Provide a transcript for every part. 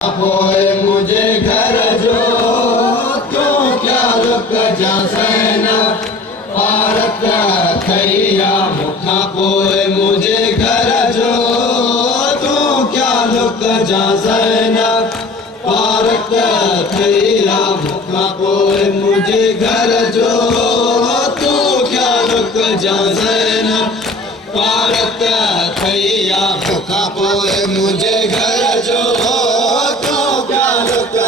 होए मुझे घर जो तू क्या रुक जा सैना पारत खैया मुखा पोए मुझे घर जो तू क्या रुक जा सैना पारत खैया मुखा पोए मुझे घर जो तू क्या रुक जा सैना पारत खैया मुखा पोए मुझे घर जो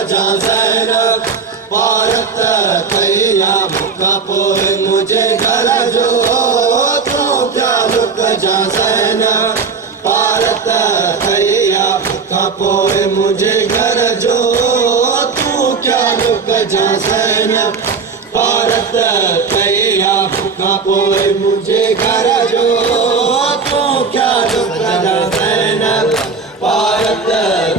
जा सैना पारत खैया मुखा पोए मुझे घर जो तू क्या रुक जा सैना पारत खैया मुखा पोए मुझे घर जो तू क्या रुक जा सैना पारत खैया मुखा पोए मुझे घर जो तू क्या रुक जा सैना पारत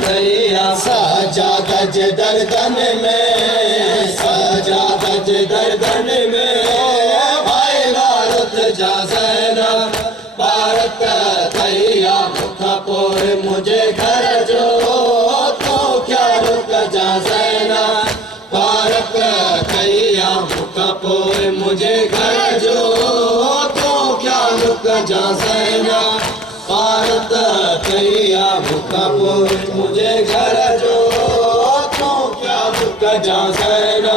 खैया सजा दज दर्दन में सजा दज दर्दन में भाई भारत जा सैना पारत खैया मुखा पोए मुझे घर जो तू क्या रुक जा सैना पारत खैया मुखा पोए मुझे घर जो तू क्या रुक जा सैना पारत खैया मुखा पोए मुझे घर जो तू क्या रुक जा सैना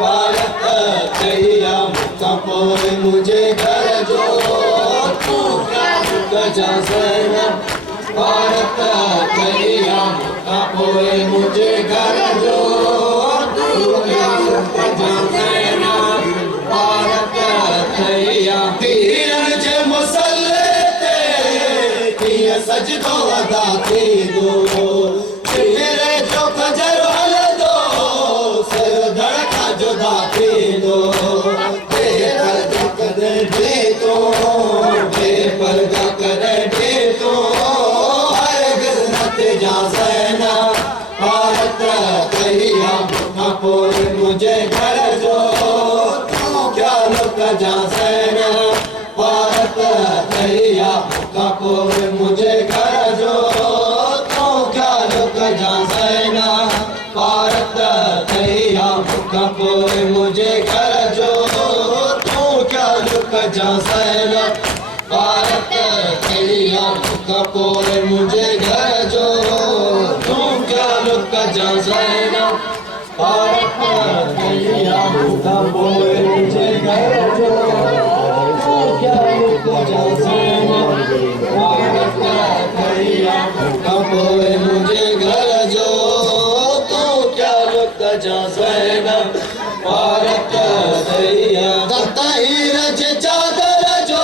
पारत खैया मुखा पोए मुझे घर जो तू क्या रुक जा सैना पारत खैया मुखा पोए मुझे घर जो तू क्या रुक जा सैना पारत खैया धीरज मुसल्ले सजदो अदा थी दो तेरे जो खजर हल दो सिर धड़का जुदा थी दो बेपर करे दे तो बेपर करे दे तो हर गिरनत जा सैना पारत खैया मुखा पोए मुझे घर जो तू क्या रुक जा सैना पारत खैया मुखा पोए मुझे घर जो तू क्या रुक जा सैना पारत खैया मुखा पोए मुझे घर जो तू क्या रुक जा सैना पारत खैया मुखा पोए मुझे घर जो तू क्या रुक जा सैना पारत खैया मुखा पोए मुझे घर जो क्या रुक जा सैना पारत खैया मुखा पोए मुझे घर जो तू क्या रुक जा सैना पारत खैया तहीरज चादर जो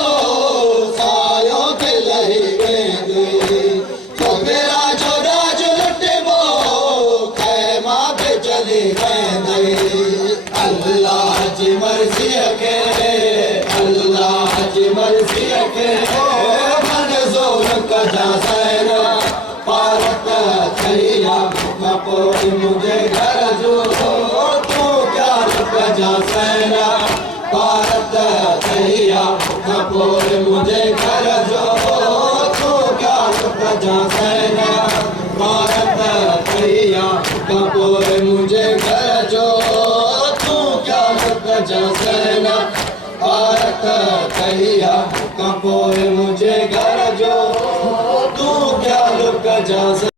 सायो के लही वेंदी तो मेरा जो राज लुटबो खैमा पे चली वेंदी अल्लाह जी मर्जी के अल्लाह जी मर्जी के मंजूर कर जा सैना पारत खैया मुखा पोए मुझे घर जो तू क्या रुक जा सैना पारत खैया मुखा पोए मुझे घर जो तू क्या रुक जा सैना